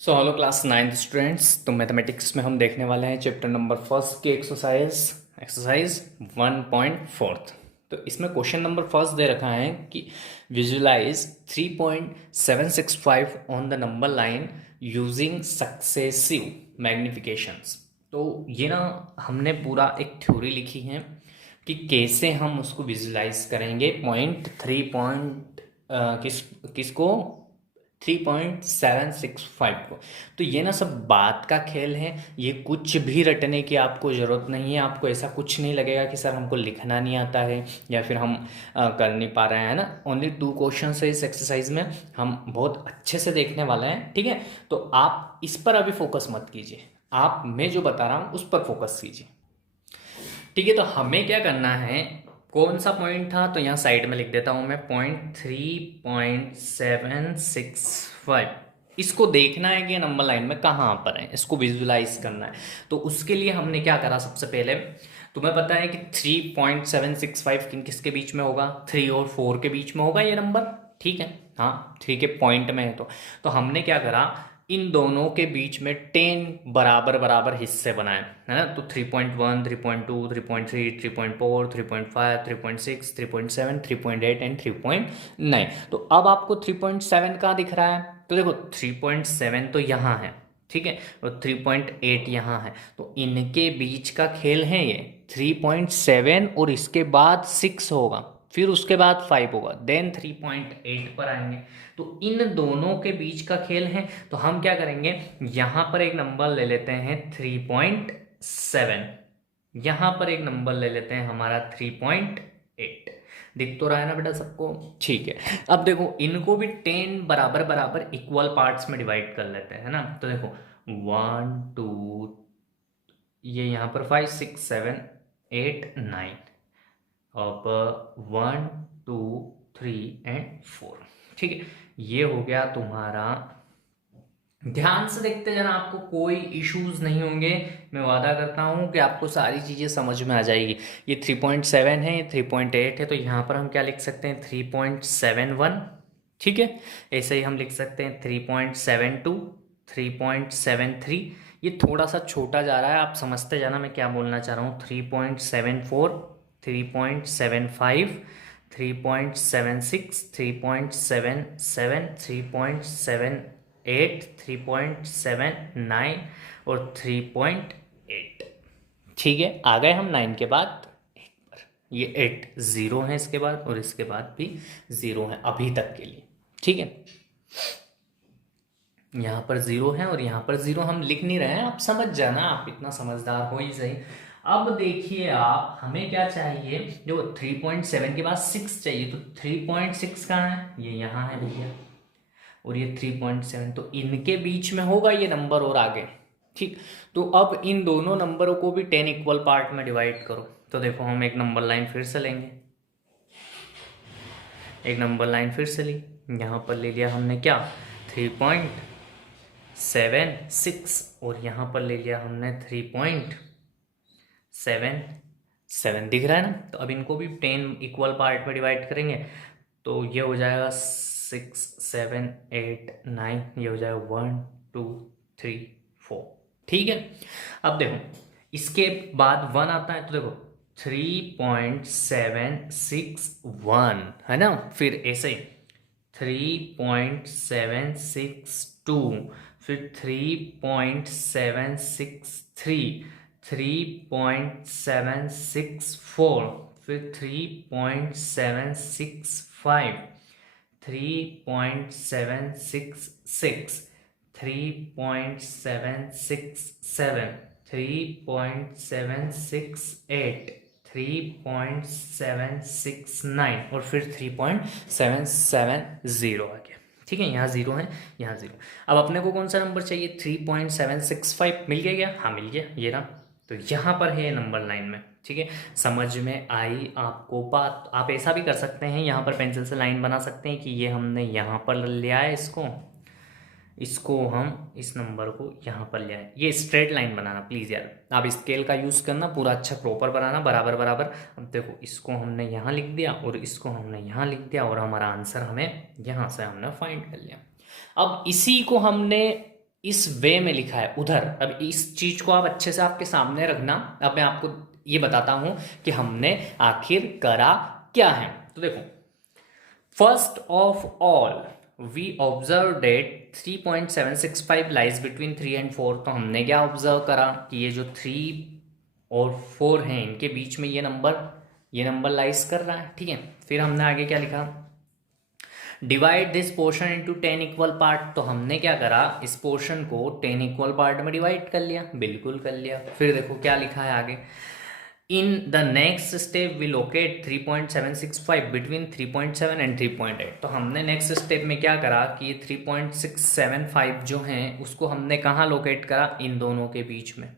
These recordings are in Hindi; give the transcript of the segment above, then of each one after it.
So hello class ninth students. तो मैथमेटिक्स में हम देखने वाले हैं चैप्टर नंबर फर्स्ट की एक्सरसाइज एक्सरसाइज 1.4। तो इसमें क्वेश्चन नंबर फर्स्ट दे रखा है कि visualise 3.765 on the number line using successive magnifications. तो ये ना हमने पूरा एक थ्योरी लिखी है कि कैसे हम उसको विजुलाइज करेंगे पॉइंट थ्री पॉइंट किसको 3.765 को। तो ये ना सब बात का खेल है, ये कुछ भी रटने की आपको ज़रूरत नहीं है। आपको ऐसा कुछ नहीं लगेगा कि सर हमको लिखना नहीं आता है या फिर हम कर नहीं पा रहे हैं ना। ओनली 2 क्वेश्चन है इस एक्सरसाइज में, हम बहुत अच्छे से देखने वाले हैं, ठीक है। तो आप इस पर अभी फोकस मत कीजिए, आप मैं जो बता रहा हूँ उस पर फोकस कीजिए, ठीक है। तो हमें क्या करना है, कौन सा पॉइंट था, तो यहाँ साइड में लिख देता हूं मैं, पॉइंट 3.765। इसको देखना है कि नंबर लाइन में कहाँ पर है, इसको विजुलाइज करना है। तो उसके लिए हमने क्या करा, सबसे पहले तुम्हें पता है कि 3.765 किसके बीच में होगा, 3 और 4 के बीच में होगा ये नंबर, ठीक है। हाँ, 3 के पॉइंट में है। तो हमने क्या करा, इन दोनों के बीच में 10 बराबर बराबर हिस्से बनाए, है ना। तो 3.1, 3.2, 3.3, 3.4, 3.5, 3.6, 3.7, 3.8 एंड 3.9। तो अब आपको 3.7 कहाँ दिख रहा है, तो देखो 3.7 तो यहाँ है, ठीक है, और 3.8 यहाँ है। तो इनके बीच का खेल है ये। 3.7 और इसके बाद 6 होगा, फिर उसके बाद 5 होगा, देन 3.8 पर आएंगे। तो इन दोनों के बीच का खेल है। तो हम क्या करेंगे, यहां पर एक नंबर ले लेते हैं 3.7, यहां पर एक नंबर ले लेते हैं हमारा 3.8। दिख तो रहा है ना बेटा सबको, ठीक है। अब देखो इनको भी 10 बराबर बराबर इक्वल पार्ट्स में डिवाइड कर लेते हैं, है ना। तो देखो 1 2, ये यहाँ पर 5 6 7 8 9, अब 1 2 3 एंड 4, ठीक है। ये हो गया तुम्हारा। ध्यान से देखते जाना, आपको कोई इश्यूज नहीं होंगे। मैं वादा करता हूँ कि आपको सारी चीज़ें समझ में आ जाएगी। ये 3.7 है, ये 3.8 है, तो यहाँ पर हम क्या लिख सकते हैं, 3.71, ठीक है। ऐसे ही हम लिख सकते हैं 3.72, 3.73। ये थोड़ा सा छोटा जा रहा है, आप समझते जाना मैं क्या बोलना चाह रहा हूँ। 3.74, 3.75, 3.76, 3.77, 3.78, 3.79 और 3.8, ठीक है। आ गए हम 9 के बाद 8 पर। ये 8 0 है इसके बाद, और इसके बाद भी 0 है अभी तक के लिए, ठीक है। यहाँ पर 0 है और यहाँ पर 0, हम लिख नहीं रहे हैं, आप समझ जाना, आप इतना समझदार हो ही सही। अब देखिए आप, हमें क्या चाहिए, जो 3.7 के बाद 6 चाहिए, तो 3.6 कहाँ है, ये यहाँ है भैया, और ये 3.7, तो इनके बीच में होगा ये नंबर और आगे, ठीक। तो अब इन दोनों नंबरों को भी 10 इक्वल पार्ट में डिवाइड करो। तो देखो हम एक नंबर लाइन फिर से लेंगे, एक नंबर लाइन फिर से ली, यहाँ पर ले लिया हमने क्या, 3.76, और यहाँ पर ले लिया हमने 3.77, दिख रहा है ना। तो अब इनको भी 10 इक्वल पार्ट में डिवाइड करेंगे, तो ये हो जाएगा 6 7 8 9, ये हो जाएगा 1 2 3 4, ठीक है। अब देखो इसके बाद 1 आता है, तो देखो 3.761, है ना। फिर ऐसे 3.762, फिर 3.763, 3.764, फिर 3.765, 3.766, 3.767, 3.768, 3.769 और फिर 3.770 आ गया, ठीक है। यहाँ 0 है, यहाँ 0। अब अपने को कौन सा नंबर चाहिए, 3.765 मिल गया क्या, हाँ मिल गया, ये रहा। तो यहाँ पर है ये नंबर लाइन में, ठीक है। समझ में आई आपको बात। आप ऐसा भी कर सकते हैं, यहाँ पर पेंसिल से लाइन बना सकते हैं कि ये हमने यहाँ पर ले आए, इसको हम इस नंबर को यहाँ पर ले आए। ये स्ट्रेट लाइन बनाना प्लीज़ यार, आप स्केल का यूज़ करना, पूरा अच्छा प्रॉपर बनाना, बराबर बराबर। अब देखो इसको हमने यहाँ लिख दिया और इसको हमने यहाँ लिख दिया, और हमारा आंसर हमें यहाँ से हमने फाइंड कर लिया। अब इसी को हमने इस वे में लिखा है उधर। अब इस चीज को आप अच्छे से आपके सामने रखना। अब मैं आपको ये बताता हूं कि हमने आखिर करा क्या है। तो देखो, first of all we observe that 3.765 lies between 3 and 4। तो हमने क्या ऑब्जर्व करा कि ये जो 3 और 4 हैं इनके बीच में ये नंबर लाइज कर रहा है। ठीक है, फिर हमने आगे क्या लिखा, divide this portion into 10 equal part. तो हमने क्या करा, इस पोर्शन को 10 इक्वल पार्ट में डिवाइड कर लिया, बिल्कुल कर लिया। फिर देखो क्या लिखा है आगे, in the next step we locate 3.765 between 3.7 and 3.8। तो हमने नेक्स्ट स्टेप में क्या करा कि ये 3.675 जो हैं उसको हमने कहाँ लोकेट करा, इन दोनों के बीच में।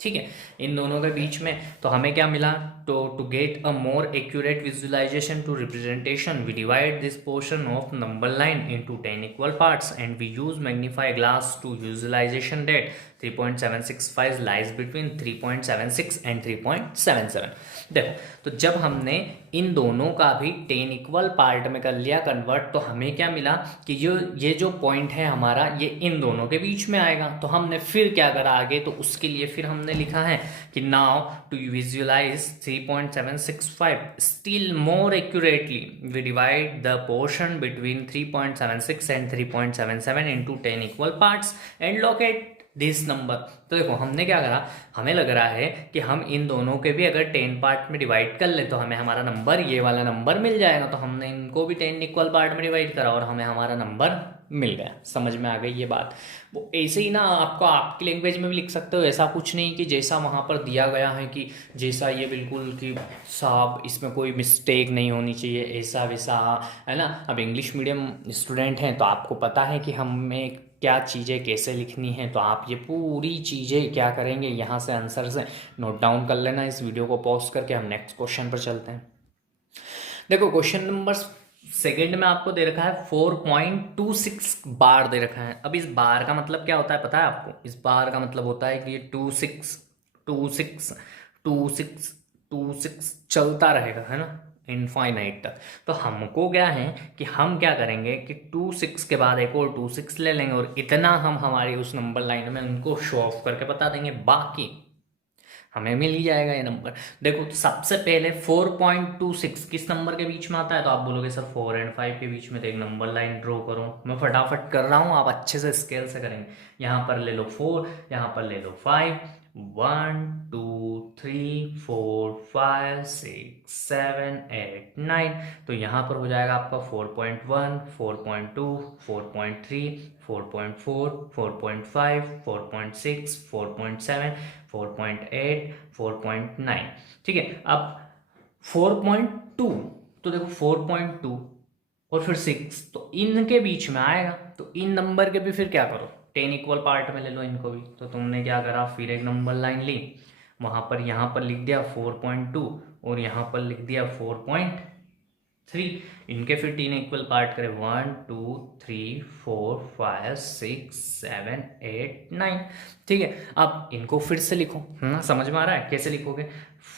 ठीक है, इन दोनों के बीच में। तो हमें क्या मिला, to get a more accurate visualization to representation we divide this portion of number line into 10 equal parts and we use magnify glass to visualization that 3.765 lies between 3.76 and 3.77। देखो, तो जब हमने इन दोनों का भी 10 इक्वल पार्ट में कर लिया कन्वर्ट, तो हमें क्या मिला कि ये जो पॉइंट है हमारा ये इन दोनों के बीच में आएगा। तो हमने फिर क्या करा आगे, तो उसके लिए फिर हमने लिखा है कि now to visualize 3.765 still more accurately we divide the portion between 3.76 and 3.77 into 10 equal parts and locate this number. तो देखो हमने क्या करा, हमें लग रहा है कि हम इन दोनों के भी अगर 10 पार्ट में डिवाइड कर ले तो हमें हमारा नंबर, ये वाला नंबर मिल जाएगा। तो हमने इनको भी 10 इक्वल पार्ट में डिवाइड करा और हमें हमारा नंबर मिल गया। समझ में आ गई ये बात। वो ऐसे ही ना आपको आपकी लैंग्वेज में भी लिख सकते हो, ऐसा कुछ नहीं कि जैसा वहाँ पर दिया गया है कि जैसा ये बिल्कुल कि साफ, इसमें कोई मिस्टेक नहीं होनी चाहिए, ऐसा वैसा, है ना। अब इंग्लिश मीडियम स्टूडेंट हैं तो आपको पता है कि हमें क्या चीज़ें कैसे लिखनी है। तो आप ये पूरी चीज़ें क्या करेंगे, यहाँ से आंसर से नोट डाउन कर लेना। इस वीडियो को पॉज करके हम नेक्स्ट क्वेश्चन पर चलते हैं। देखो क्वेश्चन नंबर सेकंड में आपको दे रखा है 4.26 बार दे रखा है। अब इस बार का मतलब क्या होता है पता है आपको? इस बार का मतलब होता है कि ये 26 26 26 26 चलता रहेगा, है ना, इनफाइनाइट तक। तो हमको क्या है कि हम क्या करेंगे कि 26 के बाद एक और 26 ले लेंगे और इतना हम हमारी उस नंबर लाइन में उनको शो ऑफ करके बता देंगे, बाकी हमें मिल ही जाएगा ये नंबर। देखो तो सबसे पहले 4.26 किस नंबर के बीच में आता है? तो आप बोलोगे सर 4 एंड 5 के बीच में। तो एक नंबर लाइन ड्रॉ करो, मैं फटाफट कर रहा हूँ, आप अच्छे से स्केल से करेंगे। यहाँ पर ले लो 4, यहाँ पर ले लो 5, 1 2 3 4 5 6 7 8 9। तो यहाँ पर हो जाएगा आपका 4.1 4.2 4.3 4.4 4.5 4.6 4.7 4.8 4.9। ठीक है, अब 4.2, तो देखो 4.2 और फिर 6 तो इनके बीच में आएगा। तो इन नंबर के भी फिर क्या करो, 10 इक्वल पार्ट में ले लो इनको भी। तो तुमने क्या करा, फिर एक नंबर लाइन ली, वहाँ पर यहाँ पर लिख दिया 4.2 और यहाँ पर लिख दिया 4.3। इनके फिर 3 इक्वल पार्ट करें, 1 2 3 4 5 6 7 8 9। ठीक है, अब इनको फिर से लिखो। समझ में आ रहा है कैसे लिखोगे?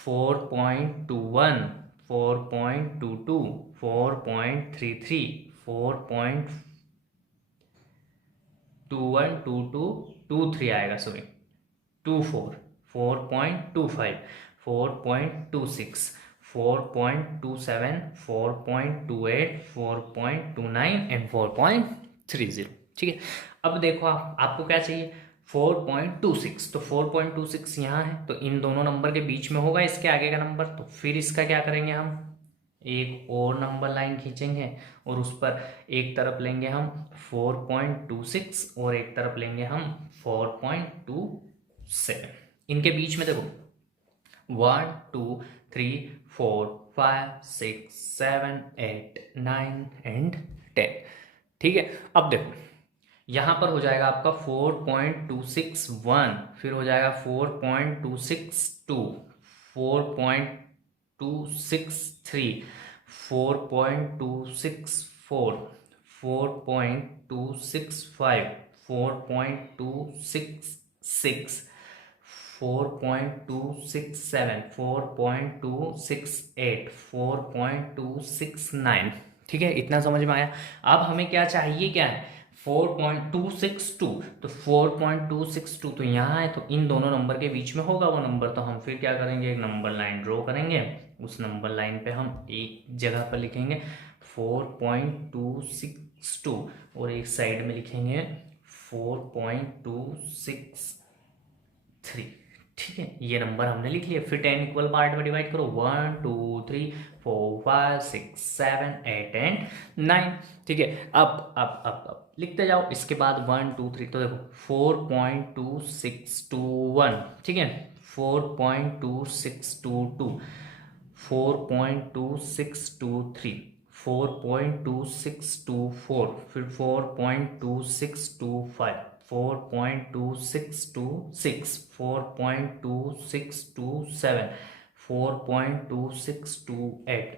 4.21 4.22 4.33 4.212223 आएगा, सॉरी 24 4.25 4.26 4.27 4.28 4.29 एंड 4.30। ठीक है, अब देखो आपको क्या चाहिए, 4.26। तो 4.26 यहाँ है तो इन दोनों नंबर के बीच में होगा इसके आगे का नंबर। तो फिर इसका क्या करेंगे, हम एक और नंबर लाइन खींचेंगे और उस पर एक तरफ लेंगे हम 4.26 और एक तरफ लेंगे हम 4.27। इनके बीच में देखो 1 2 3 4 5 6 7 8 9 एंड 10। ठीक है, अब देखो यहाँ पर हो जाएगा आपका 4.261, फिर हो जाएगा 4.262 4.263 4.264 4.265 4.266 4.267 4.268 4.269। ठीक है, इतना समझ में आया। अब हमें क्या चाहिए, क्या है, 4.262, तो 4.262 तो यहाँ है, तो इन दोनों नंबर के बीच में होगा वो नंबर। तो हम फिर क्या करेंगे, एक नंबर लाइन ड्रॉ करेंगे, उस नंबर लाइन पे हम एक जगह पर लिखेंगे 4.262 और एक साइड में लिखेंगे 4.263। ठीक है, ये नंबर हमने लिख लिया। फिर 10 इक्वल पार्ट में डिवाइड करो, 1 2 3 4 5 6 7 8 एंड 9। ठीक है, अब लिखते जाओ। इसके बाद 1 2 3, तो देखो 4.2621, ठीक है, 4.2622, 4.2623, 4.2624, फिर 4.2625, 4.2626, 4.2627, 4.2628,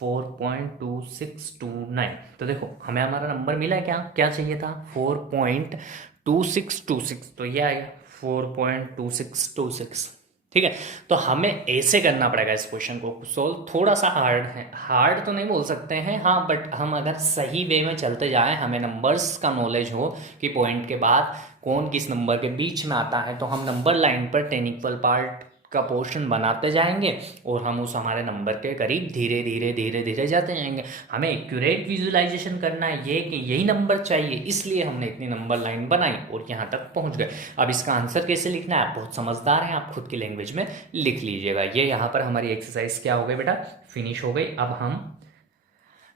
4.2629। तो देखो हमें हमारा नंबर मिला है, क्या क्या चाहिए था, 4.2626, तो ये आएगा 4.2626। ठीक है, तो हमें ऐसे करना पड़ेगा इस क्वेश्चन को सोल्व। थोड़ा सा हार्ड है, हार्ड तो नहीं बोल सकते हैं हाँ, बट हम अगर सही वे में चलते जाएं, हमें नंबर्स का नॉलेज हो कि पॉइंट के बाद कौन किस नंबर के बीच में आता है, तो हम नंबर लाइन पर 10 इक्वल पार्ट का पोर्शन बनाते जाएंगे और हम उस हमारे नंबर के करीब धीरे धीरे धीरे धीरे जाते जाएंगे। हमें एक्यूरेट विजुअलाइजेशन करना है ये कि यही नंबर चाहिए, इसलिए हमने इतनी नंबर लाइन बनाई और यहाँ तक पहुँच गए। अब इसका आंसर कैसे लिखना है, आप बहुत समझदार हैं, आप खुद की लैंग्वेज में लिख लीजिएगा। ये यहाँ पर हमारी एक्सरसाइज क्या हो गई बेटा, फिनिश हो गई। अब हम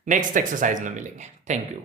नेक्स्ट एक्सरसाइज में मिलेंगे। Thank you.